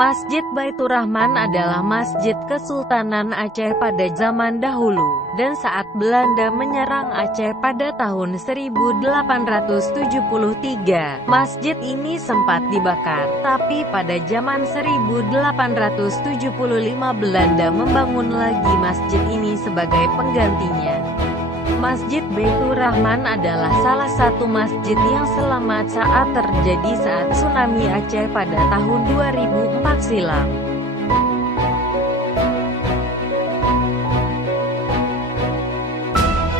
Masjid Baitur Rahman adalah masjid Kesultanan Aceh pada zaman dahulu, dan saat Belanda menyerang Aceh pada tahun 1873, masjid ini sempat dibakar. Tapi pada zaman 1875 Belanda membangun lagi masjid ini sebagai penggantinya. Masjid Baitur Rahman adalah salah satu masjid yang selamat saat terjadi saat tsunami Aceh pada tahun 2004 silam.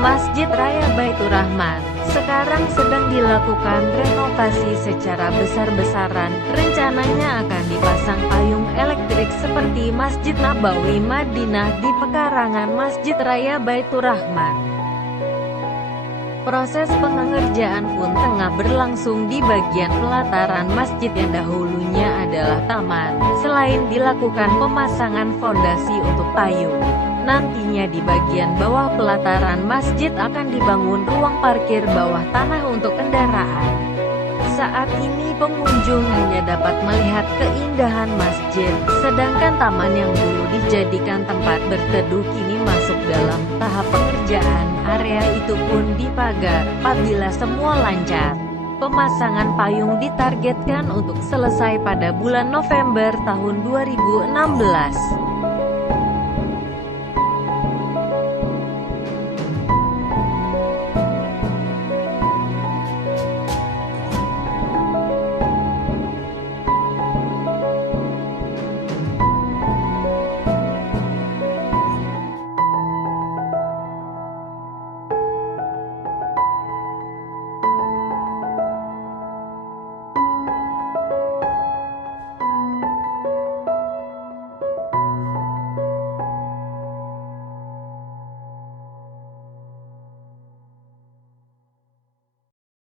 Masjid Raya Baitur Rahman sekarang sedang dilakukan renovasi secara besar-besaran. Rencananya akan dipasang payung elektrik seperti Masjid Nabawi Madinah di pekarangan Masjid Raya Baitur Rahman. Proses pengerjaan pun tengah berlangsung di bagian pelataran masjid yang dahulunya adalah taman. Selain dilakukan pemasangan fondasi untuk payung, nantinya di bagian bawah pelataran masjid akan dibangun ruang parkir bawah tanah untuk kendaraan. Saat ini pengunjung hanya dapat melihat keindahan masjid, sedangkan taman yang dulu dijadikan tempat berteduh kini masuk dalam tahap pengerjaan. Area itu pun dipagar. Apabila semua lancar, pemasangan payung ditargetkan untuk selesai pada bulan November tahun 2016.